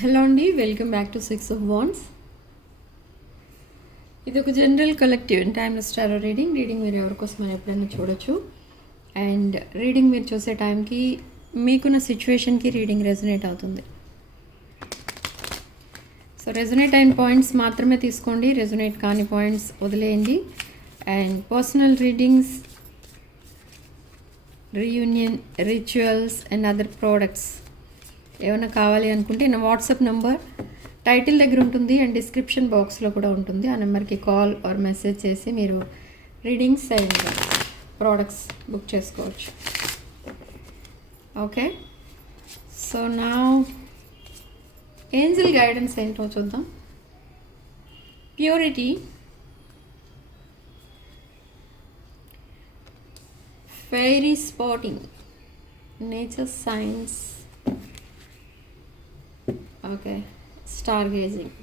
Hello అండి, welcome back to 6 of Wands. ఇది ఒక general collective and timeless tarot reading మీరు ఎవరికోసం ఎప్పుడైనా చూడొచ్చు. అండ్ రీడింగ్ మీరు చూసే టైంకి మీకున్న సిచ్యువేషన్కి రీడింగ్ రెజొనేట్ అవుతుంది. సో రెజొనేట్ అయిన పాయింట్స్ మాత్రమే తీసుకోండి, రెజొనేట్ కాని పాయింట్స్ వదిలేయండి. And personal readings, reunion, rituals and other products ఏమైనా కావాలి అనుకుంటే నా వాట్సాప్ నెంబర్ టైటిల్ దగ్గర ఉంటుంది అండ్ డిస్క్రిప్షన్ బాక్స్లో కూడా ఉంటుంది. ఆ నెంబర్కి కాల్ ఆర్ మెసేజ్ చేసి మీరు రీడింగ్స్ అండ్ ప్రోడక్ట్స్ బుక్ చేసుకోవచ్చు. ఓకే, సో నా ఏంజెల్ గైడెన్స్ ఏంటో చూద్దాం. Purity, fairy spotting, nature science, okay, star gazing.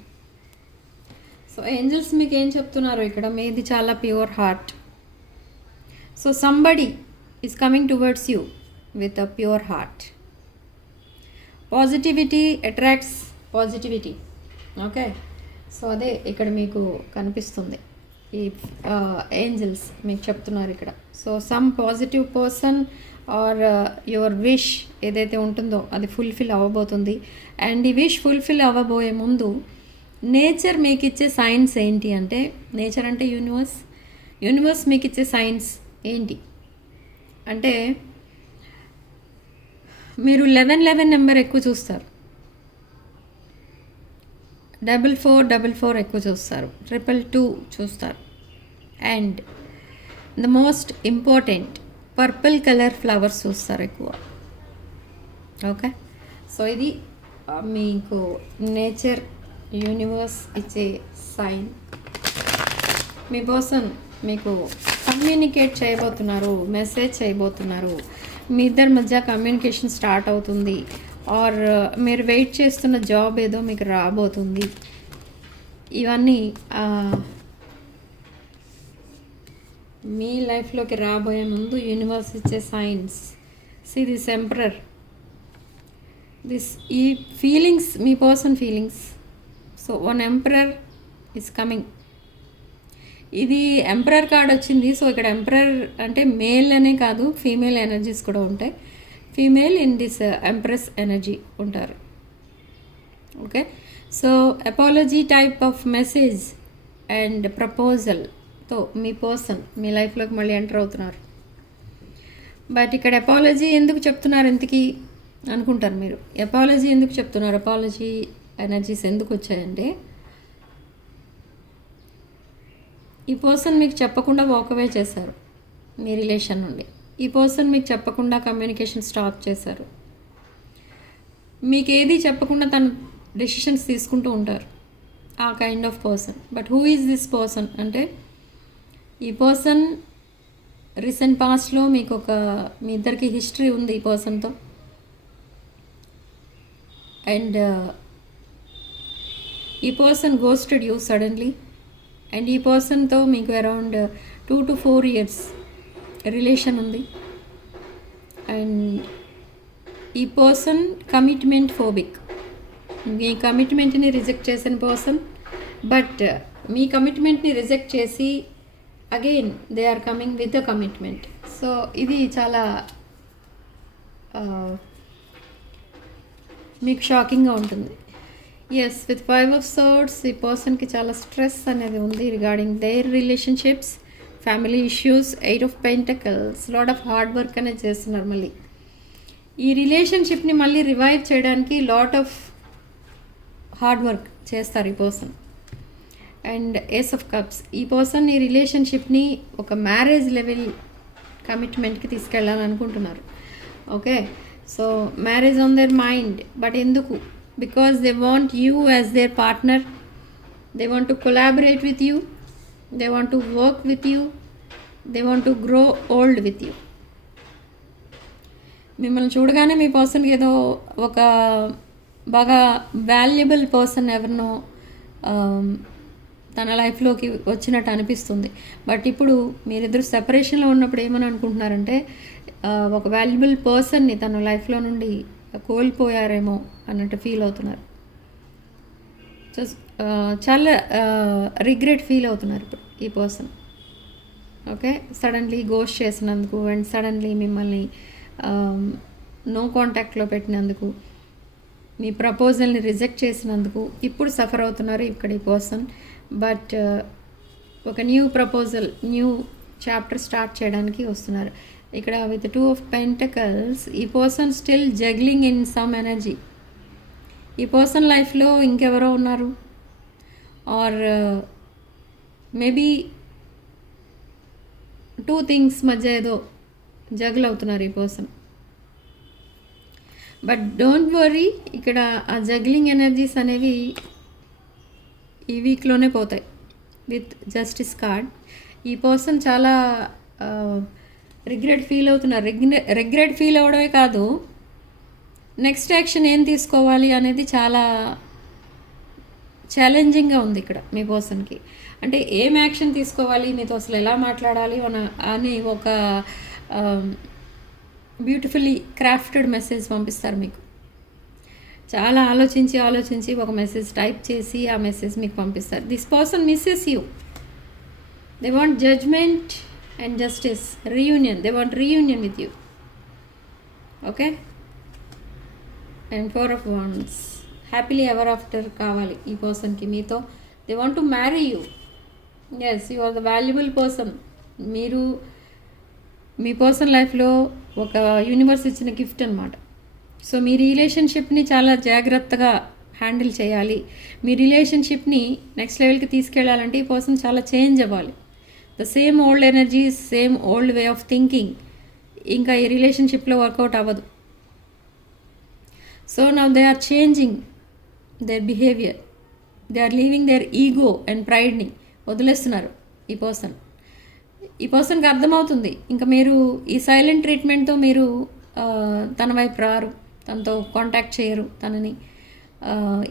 So angels మీకు ఏం చెప్తున్నారు ఇక్కడ? మీది చాలా pure heart. So somebody is coming towards you with a pure heart. Positivity attracts positivity. Okay, so అదే ఇక్కడ మీకు కనిపిస్తుంది. ఈ ఏంజల్స్ మీకు చెప్తున్నారు ఇక్కడ. So some positive person are your wish ఏదైతే ఉంటుందో అది ఫుల్ఫిల్ అవ్వబోతుంది. అండ్ ఈ విష్ ఫుల్ఫిల్ అవ్వబోయే ముందు నేచర్ మీకు ఇచ్చే సైన్స్ ఏంటి అంటే, నేచర్ అంటే యూనివర్స్ మీకు ఇచ్చే సైన్స్ ఏంటి అంటే, మీరు 1111 నెంబర్ ఎక్కువ చూస్తారు, 4444 ఎక్కువ చూస్తారు, 222 చూస్తారు. And the most important purple colour flowers చూస్తారు ఎక్కువ. ఓకే, సో ఇది మీకు నేచర్, యూనివర్స్ ఇచ్చే సైన్. మీ పర్సన్ మీకు కమ్యూనికేట్ చేయబోతున్నారు, మెసేజ్ చేయబోతున్నారు. మీ ఇద్దరి మధ్య కమ్యూనికేషన్ స్టార్ట్ అవుతుంది. ఆర్ మీరు వెయిట్ చేస్తున్న జాబ్ ఏదో మీకు రాబోతుంది. ఇవన్నీ మీ లైఫ్లోకి రాబోయే ముందు యూనివర్స్ ఇచ్చే సైన్స్. దిస్ ఎంపరర్, ఈ ఫీలింగ్స్ మీ person feelings. So one emperor is coming. ఇది ఎంపరర్ కార్డ్ వచ్చింది. సో ఇక్కడ ఎంపరర్ అంటే మేల్ అనే కాదు, ఫీమేల్ ఎనర్జీస్ కూడా ఉంటాయి. Female in this empress energy ఉంటారు. Okay, so apology type of message and ప్రపోజల్తో మీ పర్సన్ మీ లైఫ్లోకి మళ్ళీ ఎంటర్ అవుతున్నారు. బట్ ఇక్కడ అపాలజీ ఎందుకు చెప్తున్నారు ఇంతకీ అనుకుంటారు మీరు. అపాలజీ ఎందుకు చెప్తున్నారు, అపాలజీ ఎనర్జీస్ ఎందుకు వచ్చాయంటే, ఈ పర్సన్ మీకు చెప్పకుండా వాకవే చేశారు మీ రిలేషన్ నుండి. ఈ పర్సన్ మీకు చెప్పకుండా కమ్యూనికేషన్ స్టాప్ చేశారు. మీకు ఏది చెప్పకుండా తను డెసిషన్స్ తీసుకుంటూ ఉంటారు, ఆ kind of person. But who is this person అంటే, ఈ పర్సన్ రీసెంట్ పాస్ట్లో మీకు మీ ఇద్దరికి హిస్టరీ ఉంది ఈ పర్సన్తో. అండ్ ఈ person ghosted you suddenly. And ఈ పర్సన్తో మీకు అరౌండ్ 2 to 4 years రిలేషన్ ఉంది. అండ్ ఈ పర్సన్ కమిట్మెంట్ ఫోబిక్. మీ కమిట్మెంట్ని రిజెక్ట్ చేసిన పర్సన్, బట్ మీ కమిట్మెంట్ని రిజెక్ట్ చేసి again they are coming with the commitment. So ఇది చాలా మీకు షాకింగ్గా ఉంటుంది. ఎస్, విత్ 5 of Swords ఈ పర్సన్కి చాలా స్ట్రెస్ అనేది ఉంది regarding their relationships, family issues. 8 of Pentacles, lot of hard work అనేది చేస్తున్నారు. మళ్ళీ ఈ రిలేషన్షిప్ని మళ్ళీ రివైవ్ చేయడానికి లాట్ ఆఫ్ హార్డ్ వర్క్ చేస్తారు ఈ person. And ace of cups, ఈ పర్సన్ ఈ రిలేషన్షిప్ని ఒక మ్యారేజ్ లెవెల్ కమిట్మెంట్కి తీసుకెళ్ళాలనుకుంటున్నారు. Okay, so marriage on their mind. But ఎందుకు? Because they want you as their partner. They want to collaborate with you, they want to work with you, they want to grow old with you. మిమ్మల్ని చూడగానే మీ పర్సన్కి ఏదో ఒక బాగా valuable person ఎవరినో తన లైఫ్లోకి వచ్చినట్టు అనిపిస్తుంది. బట్ ఇప్పుడు మీరిద్దరు సెపరేషన్లో ఉన్నప్పుడు ఏమని అనుకుంటున్నారంటే, ఒక వాల్యుబుల్ పర్సన్ని తన లైఫ్లో నుండి కోల్పోయారేమో అన్నట్టు ఫీల్ అవుతున్నారు. సో చాలా రిగ్రెట్ ఫీల్ అవుతున్నారు ఇప్పుడు ఈ పర్సన్. ఓకే, సడన్లీ గోస్ట్ చేసినందుకు అండ్ సడన్లీ మిమ్మల్ని నో కాంటాక్ట్లో పెట్టినందుకు, మీ ప్రపోజల్ని రిజెక్ట్ చేసినందుకు ఇప్పుడు సఫర్ అవుతున్నారు ఇక్కడ ఈ పర్సన్. బట్ ఒక new proposal, new chapter start చేయడానికి వస్తున్నారు ఇక్కడ విత్ 2 of Pentacles. ఈ person still juggling in some energy. ఈ పర్సన్ లైఫ్లో ఇంకెవరో ఉన్నారు, ఆర్ మేబీ 2 థింగ్స్ మధ్య ఏదో జగుల్ అవుతున్నారు ఈ పర్సన్. బట్ డోంట్ వరీ, ఇక్కడ ఆ జగ్లింగ్ ఎనర్జీస్ అనేవి ఈ వీక్లోనే పోతాయి విత్ జస్టిస్ కార్డ్. ఈ పర్సన్ చాలా రిగ్రెట్ ఫీల్ అవుతున్నారు. రిగ్రెట్ ఫీల్ అవ్వడమే కాదు, నెక్స్ట్ యాక్షన్ ఏం తీసుకోవాలి అనేది చాలా ఛాలెంజింగ్గా ఉంది ఇక్కడ మీ పర్సన్కి. అంటే ఏం యాక్షన్ తీసుకోవాలి, మీతో అసలు ఎలా మాట్లాడాలి అని ఒక బ్యూటిఫుల్లీ క్రాఫ్టెడ్ మెసేజ్ పంపిస్తారు మీకు. చాలా ఆలోచించి ఒక మెసేజ్ టైప్ చేసి ఆ మెసేజ్ మీకు పంపిస్తారు. This person misses you. They want judgement and justice, reunion. They want reunion with you. Okay, and 4 of Wands. Happily ever after కావాలి ఈ పర్సన్కి మీతో. They want to marry you. Yes, you are the valuable person. మీరు మీ person లైఫ్లో ఒక universe ఇచ్చిన gift అనమాట. సో మీ రిలేషన్షిప్ని చాలా జాగ్రత్తగా హ్యాండిల్ చేయాలి. మీ రిలేషన్షిప్ని నెక్స్ట్ లెవెల్కి తీసుకెళ్ళాలంటే ఈ పర్సన్ చాలా చేంజ్ అవ్వాలి. The same old energies, same old way of thinking ఇంకా ఈ రిలేషన్షిప్లో వర్కౌట్ అవ్వదు. So now they are changing their behaviour. They are leaving their ego and ప్రైడ్ని వదిలేస్తున్నారు ఈ పర్సన్. ఈ పర్సన్కి అర్థమవుతుంది ఇంకా మీరు ఈ సైలెంట్ ట్రీట్మెంట్తో మీరు తన వైపు రారు, తనతో కాంటాక్ట్ చేయరు, తనని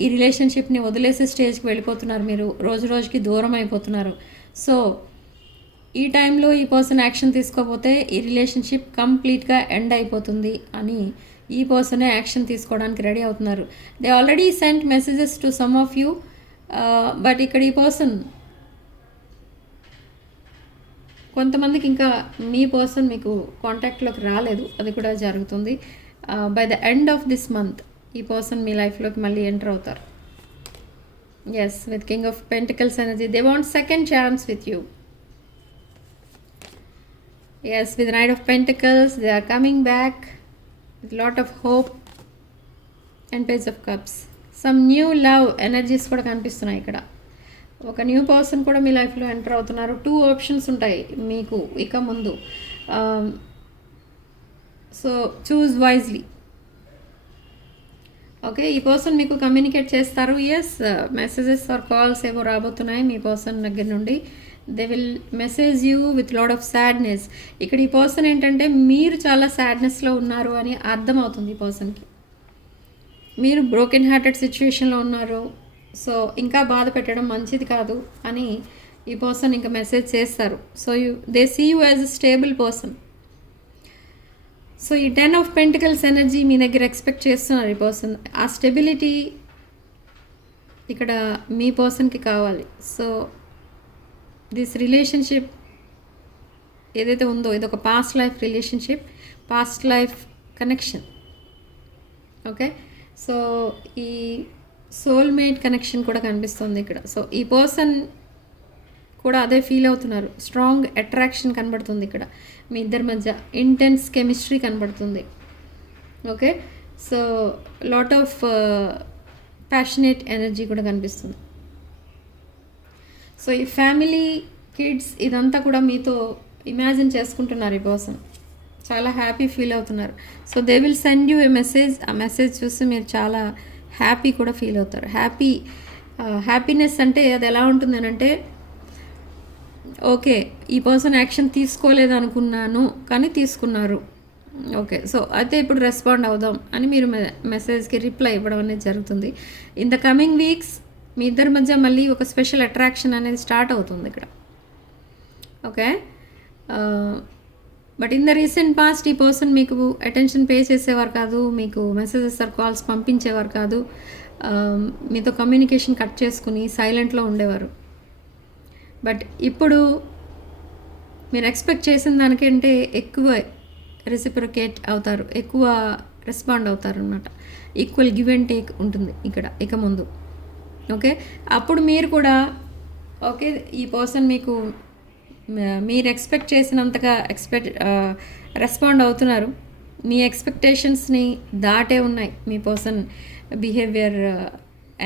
ఈ రిలేషన్షిప్ని వదిలేసే స్టేజ్కి వెళ్ళిపోతున్నారు. మీరు రోజు రోజుకి దూరం అయిపోతున్నారు. సో ఈ టైంలో ఈ పర్సన్ యాక్షన్ తీసుకోకపోతే ఈ రిలేషన్షిప్ కంప్లీట్గా ఎండ్ అయిపోతుంది అని ఈ పర్సనే యాక్షన్ తీసుకోవడానికి రెడీ అవుతున్నారు. They already sent messages to some of you. But ఇక్కడ ఈ పర్సన్ కొంతమందికి ఇంకా మీ పర్సన్ మీకు కాంటాక్ట్లోకి రాలేదు, అది కూడా జరుగుతుంది. By the end of this month ఈ పర్సన్ మీ లైఫ్లోకి మళ్ళీ ఎంటర్ అవుతారు. Yes, with king of pentacles energy. They want second chance with you. Yes, with knight of pentacles they are coming back with lot of hope and page of cups. some new love energies కూడా కనిపిస్తున్నాయి ఇక్కడ. ఒక new person కూడా మీ లైఫ్లో enter అవుతున్నారు. 2 options ఉంటాయి మీకు ఇక ముందు. So choose wisely. ఓకే, ఈ పర్సన్ మీకు కమ్యూనికేట్ చేస్తారు. ఎస్, మెసేజెస్ ఆర్ కాల్స్ ఏవో రాబోతున్నాయి మీ పర్సన్ దగ్గర నుండి. They will message you with lot of sadness. ఇక్కడ ఈ పర్సన్ ఏంటంటే మీరు చాలా సాడ్నెస్లో ఉన్నారు అని అర్థమవుతుంది ఈ పర్సన్కి. మీరు బ్రోకెన్ హార్టెడ్ సిచ్యువేషన్లో ఉన్నారు. సో ఇంకా బాధ పెట్టడం మంచిది కాదు అని ఈ పర్సన్ ఇంకా మెసేజ్ చేస్తారు. So they see you as a stable person. So ఈ 10 of Pentacles ఎనర్జీ మీ దగ్గర ఎక్స్పెక్ట్ చేస్తున్నారు ఈ పర్సన్. ఆ స్టెబిలిటీ ఇక్కడ మీ పర్సన్కి కావాలి. సో దిస్ రిలేషన్షిప్ ఏదైతే ఉందో ఇదొక past life relationship, past life connection. Okay, so ఈ సోల్మేట్ కనెక్షన్ కూడా కనిపిస్తుంది ఇక్కడ. సో ఈ పర్సన్ కూడా అదే ఫీల్ అవుతున్నారు. స్ట్రాంగ్ అట్రాక్షన్ కనబడుతుంది ఇక్కడ మీ ఇద్దరి మధ్య. ఇంటెన్స్ కెమిస్ట్రీ కనబడుతుంది. Okay, so lot of passionate energy కూడా కనిపిస్తుంది. సో ఈ ఫ్యామిలీ, కిడ్స్ ఇదంతా కూడా మీతో ఇమాజిన్ చేసుకుంటున్నారు ఈ పర్సన్. చాలా హ్యాపీ ఫీల్ అవుతున్నారు. So they will send you A message. ఆ మెసేజ్ చూసి మీరు చాలా హ్యాపీ కూడా ఫీల్ అవుతారు. హ్యాపీనెస్ అంటే అది ఎలా ఉంటుంది అంటే, ఓకే ఈ పర్సన్ యాక్షన్ తీసుకోలేదు అనుకున్నాను కానీ తీసుకున్నారు. ఓకే, సో అయితే ఇప్పుడు రెస్పాండ్ అవుదాం అని మీరు మెసేజ్కి రిప్లై ఇవ్వడం అనేది జరుగుతుంది. ఇన్ ద కమింగ్ వీక్స్ మీ ఇద్దరి మధ్య మళ్ళీ ఒక స్పెషల్ అట్రాక్షన్ అనేది స్టార్ట్ అవుతుంది ఇక్కడ. Okay, but in the recent past ఈ పర్సన్ మీకు అటెన్షన్ పే చేసేవారు కాదు, మీకు మెసేజెస్ ఆర్ కాల్స్ పంపించేవారు కాదు. మీతో కమ్యూనికేషన్ కట్ చేసుకుని సైలెంట్లో ఉండేవారు. బట్ ఇప్పుడు మీరు ఎక్స్పెక్ట్ చేసిన దానికంటే ఎక్కువ రెసిప్రొకేట్ అవుతారు, ఎక్కువ రెస్పాండ్ అవుతారు అనమాట. ఈక్వల్ గివ్ అండ్ టేక్ ఉంటుంది ఇక్కడ ఇక ముందు. ఓకే, అప్పుడు మీరు కూడా ఓకే ఈ పర్సన్ మీకు మీరు ఎక్స్పెక్ట్ చేసినంతగా రెస్పాండ్ అవుతున్నారు, మీ ఎక్స్పెక్టేషన్స్ని దాటే ఉన్నాయి మీ పర్సన్ బిహేవియర్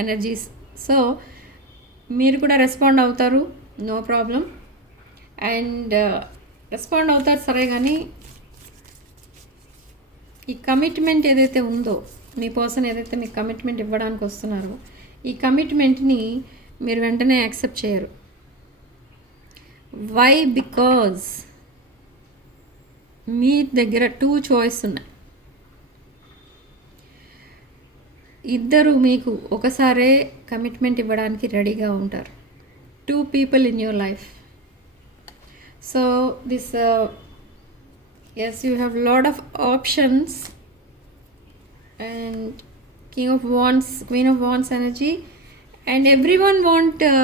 ఎనర్జీస్. సో మీరు కూడా రెస్పాండ్ అవుతారు, నో ప్రాబ్లం. అండ్ రెస్పాండ్ అవుతారు సరే, కానీ ఈ కమిట్మెంట్ ఏదైతే ఉందో, మీ పర్సన్ ఏదైతే మీకు కమిట్మెంట్ ఇవ్వడానికి వస్తున్నారో, ఈ కమిట్మెంట్ని మీరు వెంటనే యాక్సెప్ట్ చేయరు. వై? బికాజ్ మీ దగ్గర 2 చాయిస్ ఉన్నాయి. ఇద్దరు మీకు ఒకసారే కమిట్మెంట్ ఇవ్వడానికి రెడీగా ఉంటారు. 2 people in your life. So this yes, you have lot of options. And King of Wands, Queen of Wands energy, and everyone want a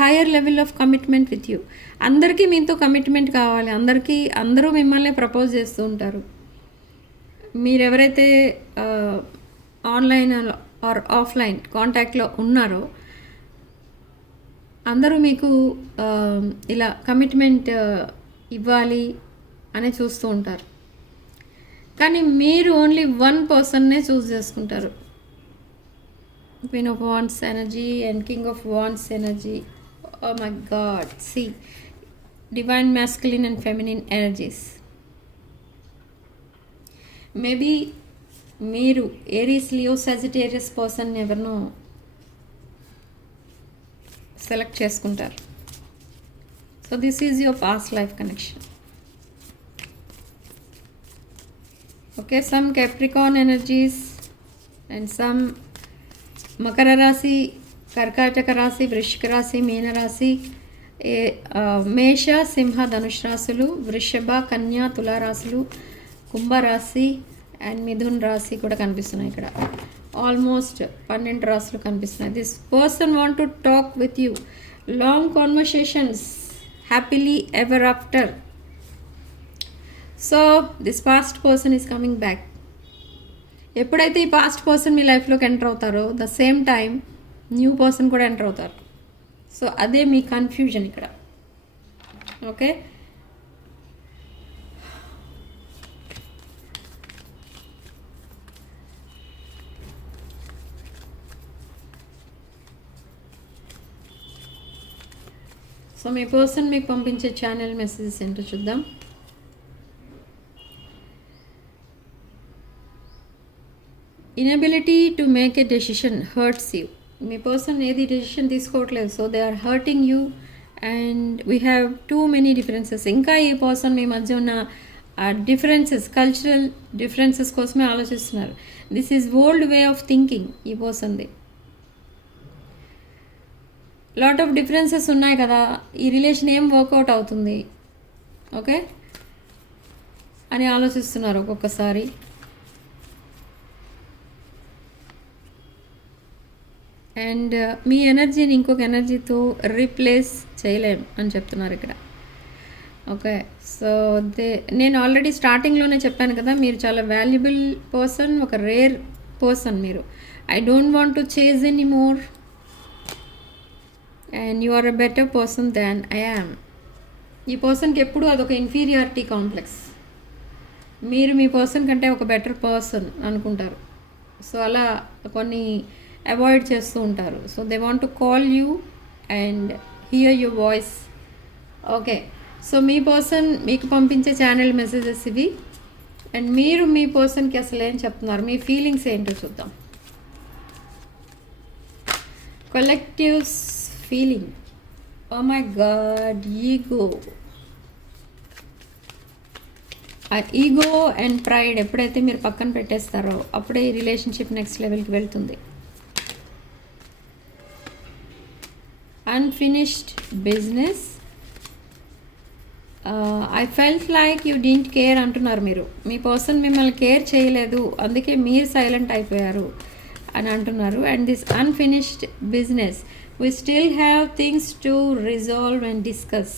higher level of commitment with you. అందరికీ మీతో commitment కావాలి, అందరూ మిమ్మల్ని propose చేస్తూ ఉంటారు. మీరు ఎవరైతే online or offline కాంటాక్ట్లో ఉన్నారో అందరూ మీకు ఇలా కమిట్మెంట్ ఇవ్వాలి అని చూస్తూ ఉంటారు. కానీ మీరు ఓన్లీ 1 పర్సన్నే చూస్ చేసుకుంటారు. Queen of wands energy and king of wands energy. Oh my god, see divine masculine and feminine energies. Maybe మీరు ఏరీస్, లియో, సాజిటేరియస్ పర్సన్ ఎవరినో సెలెక్ట్ చేసుకుంటారు. So this is your past life connection. Okay, some Capricorn energies and some మకర రాశి, కర్కాటక రాశి, వృశ్చిక రాశి, మీనరాశి, మేష, సింహ, ధనుష్ రాశులు, వృషభ, కన్యా, తులారాశులు, కుంభరాశి అండ్ మిథున్ రాశి కూడా కనిపిస్తున్నాయి ఇక్కడ. ఆల్మోస్ట్ 12 రాశులు కనిపిస్తున్నాయి. This person want to talk with you, long conversations, happily ever after. So this past person is coming back. ఎప్పుడైతే ఈ పాస్ట్ పర్సన్ మీ లైఫ్లోకి ఎంటర్ అవుతారో the same time new person కూడా ఎంటర్ అవుతారు. సో అదే మీ కన్ఫ్యూజన్ ఇక్కడ. ఓకే, సో మీ పర్సన్ మీకు పంపించే ఛానల్ మెసేజెస్ ఏంటో చూద్దాం. Inability to make a decision hurts you. మీ పర్సన్ ఏది డెసిషన్ తీసుకోవట్లేదు, so they are hurting you and we have too many differences. ఇంకా ఈ పర్సన్ మీ మధ్య ఉన్న డిఫరెన్సెస్, కల్చరల్ డిఫరెన్సెస్ కోసమే ఆలోచిస్తున్నారు. This is old way of thinking ఈ పర్సన్ది. లాట్ ఆఫ్ డిఫరెన్సెస్ ఉన్నాయి కదా, ఈ రిలేషన్ ఏం వర్కౌట్ అవుతుంది ఓకే అని ఆలోచిస్తున్నారు ఒక్కొక్కసారి. అండ్ మీ ఎనర్జీని ఇంకొక ఎనర్జీతో రీప్లేస్ చేయలేం అని చెప్తున్నారు ఇక్కడ. ఓకే, సో నేను ఆల్రెడీ స్టార్టింగ్లోనే చెప్పాను కదా, మీరు చాలా వాల్యుబుల్ పర్సన్, ఒక రేర్ పర్సన్ మీరు. I don't want to chase any more and you are a better person than I am. ఈ పర్సన్కి ఎప్పుడు అదొక ఇన్ఫీరియారిటీ కాంప్లెక్స్. మీరు మీ పర్సన్ కంటే ఒక బెటర్ పర్సన్ అనుకుంటారు. సో అలా కొన్ని అవాయిడ్ చేస్తూ ఉంటారు. So they want to call you and here your voice. Okay, so మీ పర్సన్ మీకు పంపించే ఛానల్ మెసేజెస్ ఇవి. అండ్ మీరు మీ పర్సన్కి అసలు ఏం చెప్తున్నారు, మీ ఫీలింగ్స్ ఏంటో చూద్దాం. Collectives feeling, oh my god, ego. ఆ ఈగో అండ్ ప్రైడ్ ఎప్పుడైతే మీరు పక్కన పెట్టేస్తారో అప్పుడే ఈ రిలేషన్షిప్ నెక్స్ట్ లెవెల్కి వెళ్తుంది. Unfinished business. I felt like you didn't care అంటున్నారు మీరు. మీ పర్సన్ మిమ్మల్ని కేర్ చేయలేదు, అందుకే మీరు సైలెంట్ అయిపోయారు. అని అంటున్నారు. And this unfinished business we still have things to resolve and discuss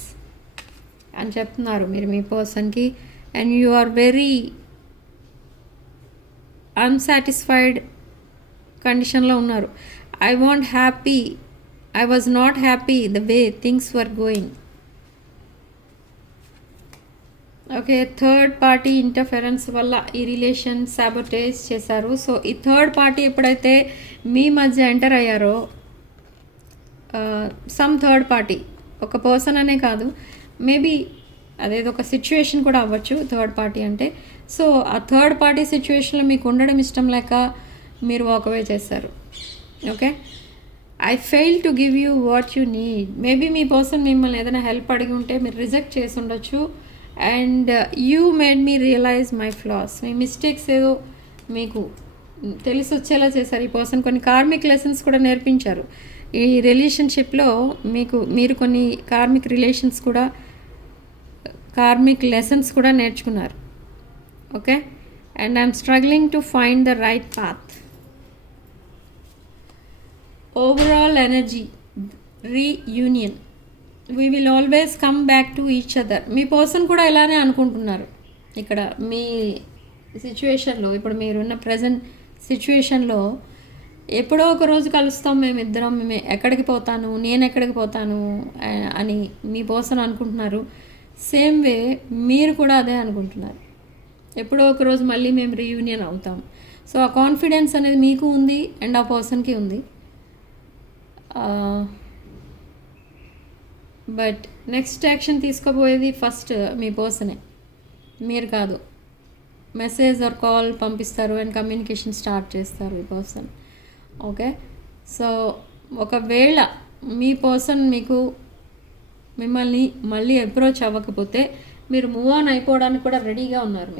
అని చెప్తున్నారు మీరు మీ పర్సన్కి. And you are very unsatisfied కండిషన్లో ఉన్నారు. I was not happy the way things were going. Okay, third party interference వల్ల ఈ రిలేషన్ సాబోటేజ్ చేశారు. సో ఈ థర్డ్ పార్టీ ఎప్పుడైతే మీ మధ్య ఎంటర్ అయ్యారో, సమ్ థర్డ్ పార్టీ, ఒక పర్సన్ అనే కాదు, మేబీ అదేదో ఒక సిచ్యువేషన్ కూడా అవ్వచ్చు థర్డ్ పార్టీ అంటే. సో ఆ థర్డ్ పార్టీ సిచ్యువేషన్లో మీకు ఉండడం ఇష్టం లేక మీరు వాకవే చేశారు. Okay, I fail to give you what you need. Maybe మీ పర్సన్ మిమ్మల్ని ఏదైనా హెల్ప్ అడిగి ఉంటే మీరు రిజెక్ట్ చేసి ఉండొచ్చు. And you made me realize my flaws. మీ మిస్టేక్స్ ఏదో మీకు తెలిసి వచ్చేలా చేశారు ఈ పర్సన్. కొన్ని కార్మిక్ లెసన్స్ కూడా నేర్పించారు ఈ రిలేషన్షిప్లో మీరు కొన్ని కార్మిక్ లెసన్స్ కూడా నేర్చుకున్నారు. Okay, and I'm struggling to find the right path. Overall energy reunion, we will always come back to each other. Me person కూడా ఇలానే అనుకుంటున్నారు. ఇక్కడ మీ సిచ్యువేషన్లో, ఇప్పుడు మీరున్న ప్రజెంట్ సిచ్యువేషన్లో ఎప్పుడో ఒక రోజు కలుస్తాం మేమిద్దరం, ఎక్కడికి పోతాను, నేను ఎక్కడికి పోతాను అని మీ పర్సన్ అనుకుంటున్నారు. సేమ్ వే మీరు కూడా అదే అనుకుంటున్నారు. ఎప్పుడో ఒక రోజు మళ్ళీ మేము రీయూనియన్ అవుతాం. సో ఆ కాన్ఫిడెన్స్ అనేది మీకు ఉంది అండ్ ఆ పర్సన్కి ఉంది. బట్ నెక్స్ట్ యాక్షన్ తీసుకోబోయేది ఫస్ట్ మీ పర్సనే, మీరు కాదు. మెసేజ్ ఆర్ కాల్ పంపిస్తారు అండ్ కమ్యూనికేషన్ స్టార్ట్ చేస్తారు ఈ పర్సన్. ఓకే, సో ఒకవేళ మీ పర్సన్ మిమ్మల్ని మళ్ళీ అప్రోచ్ అవ్వకపోతే మీరు మూవ్ ఆన్ అయిపోవడానికి కూడా రెడీగా ఉన్నారు.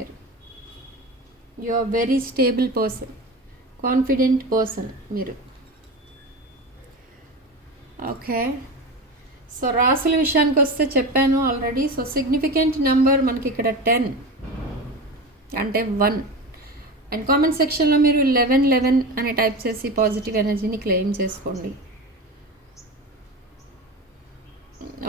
You are very stable person, confident person మీరు. ఓకే, సో రాసుల విషయానికి వస్తే చెప్పాను ఆల్రెడీ. సో సిగ్నిఫికెంట్ నెంబర్ మనకి ఇక్కడ 10 అంటే 1. అండ్ కామెంట్ సెక్షన్లో మీరు 11 అని టైప్ చేసి పాజిటివ్ ఎనర్జీని క్లెయిమ్ చేసుకోండి.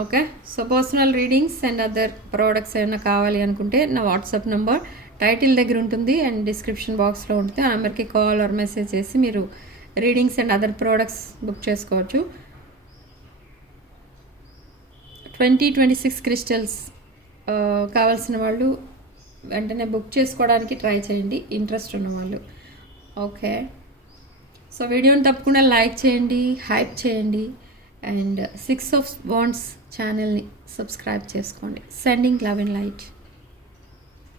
Okay, so personal readings and other products ఏమైనా కావాలి అనుకుంటే నా వాట్సాప్ నెంబర్ టైటిల్ దగ్గర ఉంటుంది అండ్ డిస్క్రిప్షన్ బాక్స్లో ఉంటుంది. ఆ నెంబర్కి కాల్ ఆర్ మెసేజ్ చేసి మీరు readings and other products book చేసుకోవచ్చు. 2026 క్రిస్టల్స్ కావాల్సిన వాళ్ళు వెంటనే బుక్ చేసుకోవడానికి ట్రై చేయండి, ఇంట్రెస్ట్ ఉన్నవాళ్ళు. ఓకే, సో వీడియోని తప్పకుండా లైక్ చేయండి, హైప్ చేయండి అండ్ 6 of Wands ఛానల్ని సబ్స్క్రైబ్ చేసుకోండి. Sending love and light.